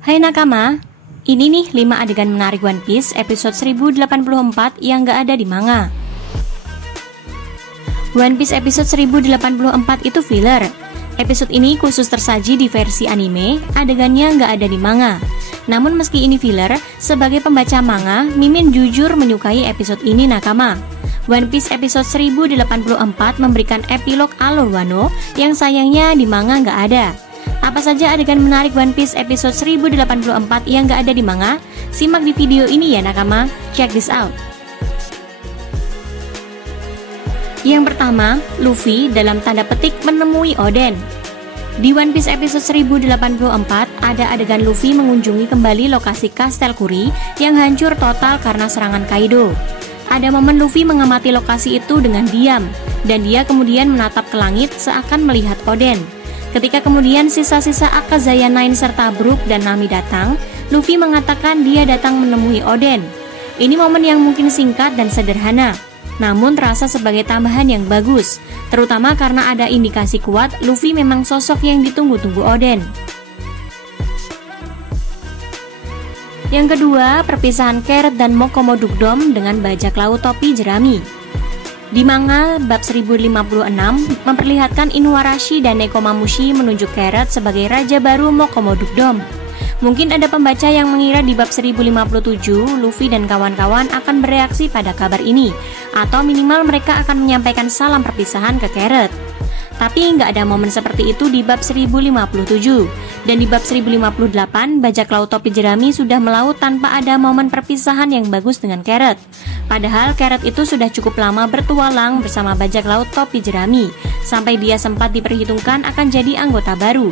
Hai nakama, ini nih 5 adegan menarik One Piece episode 1084 yang gak ada di manga. One Piece episode 1084 itu filler. Episode ini khusus tersaji di versi anime, adegannya gak ada di manga. Namun meski ini filler, sebagai pembaca manga, Mimin jujur menyukai episode ini nakama. One Piece episode 1084 memberikan epilog alur Wano yang sayangnya di manga gak ada. Apa saja adegan menarik One Piece episode 1084 yang gak ada di manga? Simak di video ini ya nakama, check this out. Yang pertama, Luffy dalam tanda petik menemui Oden. Di One Piece episode 1084 ada adegan Luffy mengunjungi kembali lokasi Kastel Kuri yang hancur total karena serangan Kaido. Ada momen Luffy mengamati lokasi itu dengan diam, dan dia kemudian menatap ke langit seakan melihat Oden. Ketika kemudian sisa-sisa Akazaya Nine serta Brook dan Nami datang, Luffy mengatakan dia datang menemui Oden. Ini momen yang mungkin singkat dan sederhana, namun terasa sebagai tambahan yang bagus, terutama karena ada indikasi kuat Luffy memang sosok yang ditunggu-tunggu Oden. Yang kedua, perpisahan Carrot dan Mokomodukdom dengan bajak laut topi jerami. Di manga bab 1056 memperlihatkan Inuarashi dan Nekomamushi menunjuk Carrot sebagai raja baru Mokomodukdom. Mungkin ada pembaca yang mengira di bab 1057 Luffy dan kawan-kawan akan bereaksi pada kabar ini, atau minimal mereka akan menyampaikan salam perpisahan ke Carrot. Tapi nggak ada momen seperti itu di bab 1057. Dan di bab 1058 bajak laut topi jerami sudah melaut tanpa ada momen perpisahan yang bagus dengan Carrot. Padahal Carrot itu sudah cukup lama bertualang bersama bajak laut topi jerami, sampai dia sempat diperhitungkan akan jadi anggota baru.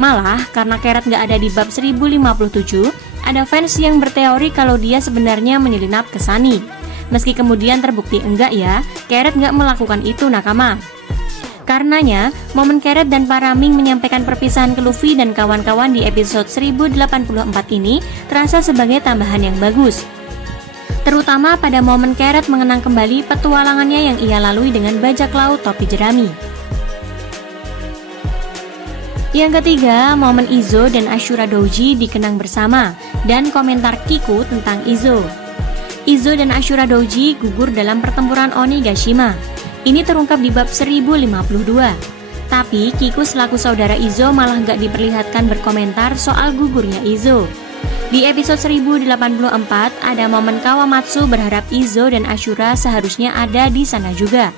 Malah karena Carrot nggak ada di bab 1057, ada fans yang berteori kalau dia sebenarnya menyelinap ke Sunny. Meski kemudian terbukti enggak ya, Carrot nggak melakukan itu nakama. Karenanya, momen Carrot dan para Ming menyampaikan perpisahan ke Luffy dan kawan-kawan di episode 1084 ini terasa sebagai tambahan yang bagus. Terutama pada momen Carrot mengenang kembali petualangannya yang ia lalui dengan bajak laut topi jerami. Yang ketiga, momen Izo dan Ashura Doji dikenang bersama, dan komentar Kiku tentang Izo. Izo dan Ashura Doji gugur dalam pertempuran Onigashima. Ini terungkap di bab 1052. Tapi Kiku selaku saudara Izo malah gak diperlihatkan berkomentar soal gugurnya Izo. Di episode 1084 ada momen Kawamatsu berharap Izo dan Ashura seharusnya ada di sana juga.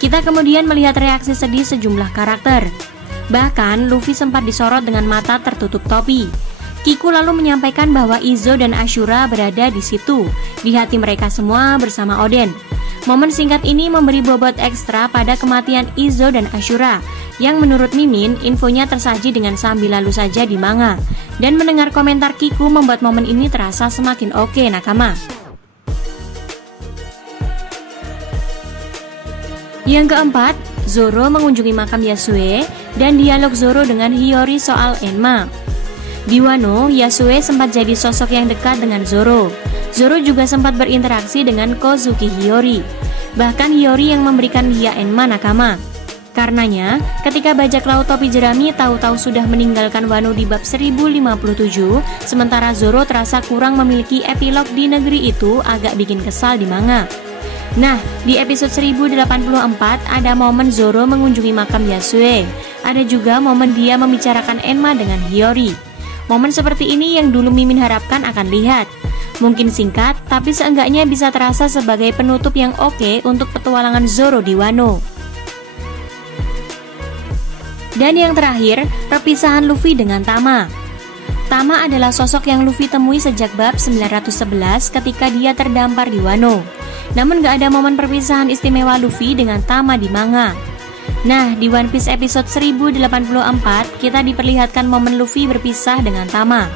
Kita kemudian melihat reaksi sedih sejumlah karakter. Bahkan Luffy sempat disorot dengan mata tertutup topi. Kiku lalu menyampaikan bahwa Izo dan Ashura berada di situ, di hati mereka semua bersama Oden. Momen singkat ini memberi bobot ekstra pada kematian Izo dan Ashura, yang menurut Mimin infonya tersaji dengan sambil lalu saja di manga. Dan mendengar komentar Kiku membuat momen ini terasa semakin oke nakama. Yang keempat, Zoro mengunjungi makam Yasue dan dialog Zoro dengan Hiyori soal Enma. Di Wano, Yasue sempat jadi sosok yang dekat dengan Zoro. Zoro juga sempat berinteraksi dengan Kozuki Hiyori. Bahkan Hiyori yang memberikan dia Enma nakama. Karenanya, ketika bajak laut topi jerami tahu-tahu sudah meninggalkan Wano di bab 1057, sementara Zoro terasa kurang memiliki epilog di negeri itu agak bikin kesal di manga. Nah, di episode 1084 ada momen Zoro mengunjungi makam Yasue. Ada juga momen dia membicarakan Enma dengan Hiyori. Momen seperti ini yang dulu Mimin harapkan akan lihat. Mungkin singkat, tapi seenggaknya bisa terasa sebagai penutup yang oke untuk petualangan Zoro di Wano. Dan yang terakhir, perpisahan Luffy dengan Tama. Tama adalah sosok yang Luffy temui sejak bab 911 ketika dia terdampar di Wano. Namun gak ada momen perpisahan istimewa Luffy dengan Tama di manga. Nah, di One Piece episode 1084 kita diperlihatkan momen Luffy berpisah dengan Tama.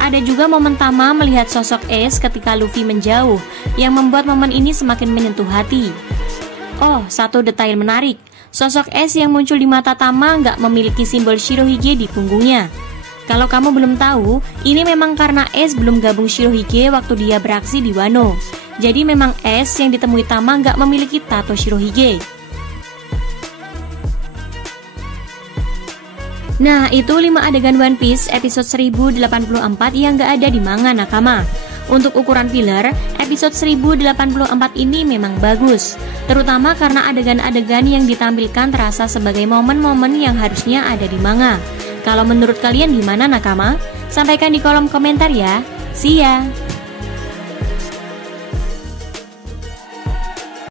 Ada juga momen Tama melihat sosok Ace ketika Luffy menjauh, yang membuat momen ini semakin menyentuh hati. Oh, satu detail menarik, sosok Ace yang muncul di mata Tama nggak memiliki simbol Shirohige di punggungnya. Kalau kamu belum tahu, ini memang karena Ace belum gabung Shirohige waktu dia beraksi di Wano. Jadi memang Ace yang ditemui Tama nggak memiliki tato Shirohige. Nah, itu 5 adegan One Piece episode 1084 yang gak ada di manga nakama. Untuk ukuran filler, episode 1084 ini memang bagus, terutama karena adegan-adegan yang ditampilkan terasa sebagai momen-momen yang harusnya ada di manga. Kalau menurut kalian gimana nakama? Sampaikan di kolom komentar ya. See ya!